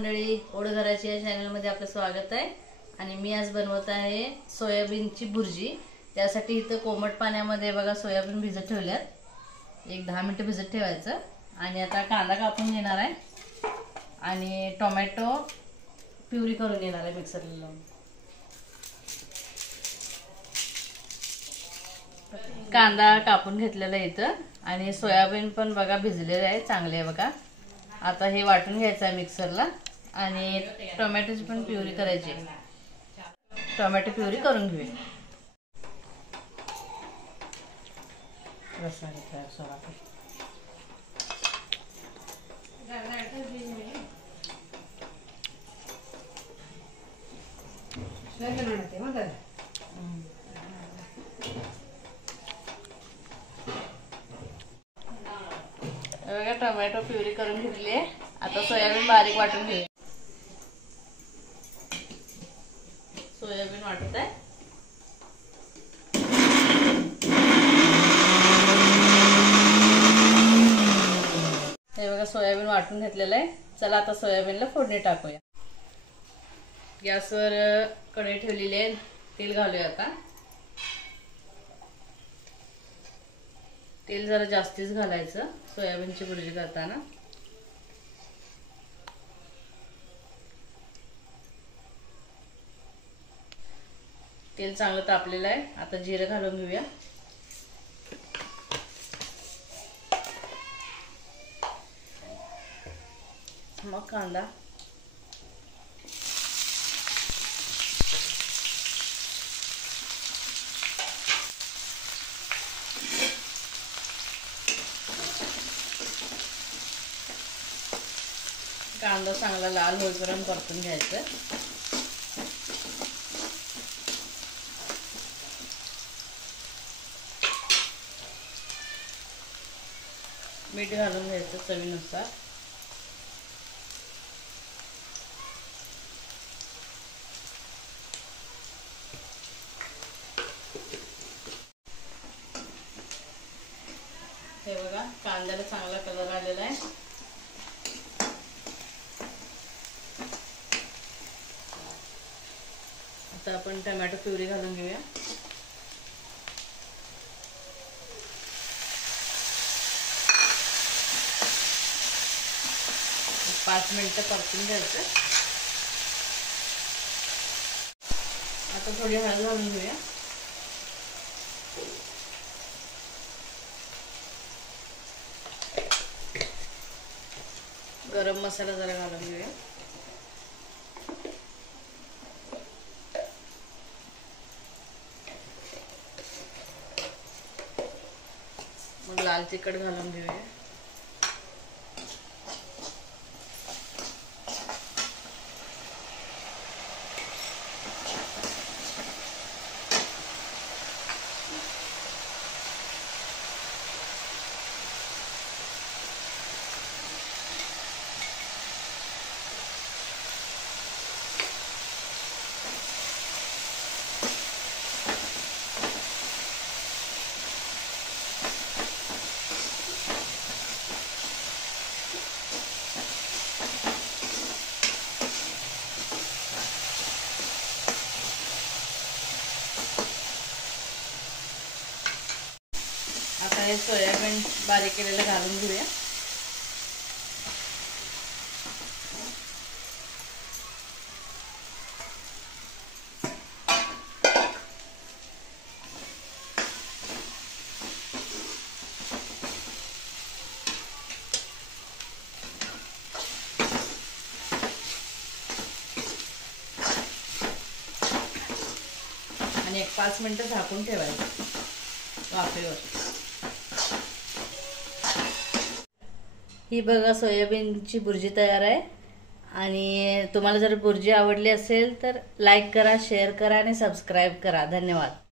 मंडळी, ओढ घराची या चॅनलमध्ये आपलं स्वागत आहे। आणि मी आज बनवत आहे सोयाबीनची भुर्जी। त्यासाठी इथं कोमट पाण्यामध्ये बघा सोयाबीन भिजत ठेवल्यात। एक 10 मिनिटं भिजत ठेवायचं। आणि आता कांदा कापून घेणार आहे आणि टोमॅटो प्युरी करून घेणार आहे मिक्सरला लावून। कांदा कापून घेतलेला आहे इथं आणि सोयाबीन पण बघा भिजलेलं आहे, चांगले आहे बघा। आता हे वाटून घ्यायचं आहे मिक्सरला आणि टोमॅटोची पण प्युरी करायची। टोमॅटो प्युरी करून घेऊया। रस्सा घेतला सोडा बघा टोमॅटो प्युरी करून घेतली आहे। आता सोयाबीन बारीक वाटून घेऊया। सोयाबीन वाटत आहे। हे बघा सोयाबीन वाटून घेतलेलं आहे। चला आता सोयाबीनला फोडणी टाकूया। गॅसवर कढई ठेवलेली आहे, तेल घालूया आता। तेल जरा जास्तीच घालायचं सोयाबीनची भुर्जी करताना। तेल चांगलं तापलेलं आहे। आता जिरे घालून घेऊया। मग कांदा, कांदा चांगला लाल होईपर्यंत परतून घ्यायचं। मीठ घालून घ्यायचं चवीनुसार। हे बघा कांद्याला चांगला कलर आलेला आहे। आता आपण टोमॅटो प्युरी घालून घेऊया। 5 मिनिटं परतून घ्यायचं। आता थोडी हळद घालून घेऊया। गरम मसाला जरा घालून घेऊया। मग लाल तिखट घालून घेऊया। आता हे सोयाबीन बारीक केलेलं घालून घेऊया। आणि 5 मिनिटं झाकून ठेवायचं वाफेवर। ही बघा सोयाबीनची भुर्जी तयार आहे। आणि तुम्हाला जर भुर्जी आवडली असेल तर लाईक करा, शेअर करा आणि सबस्क्राईब करा। धन्यवाद।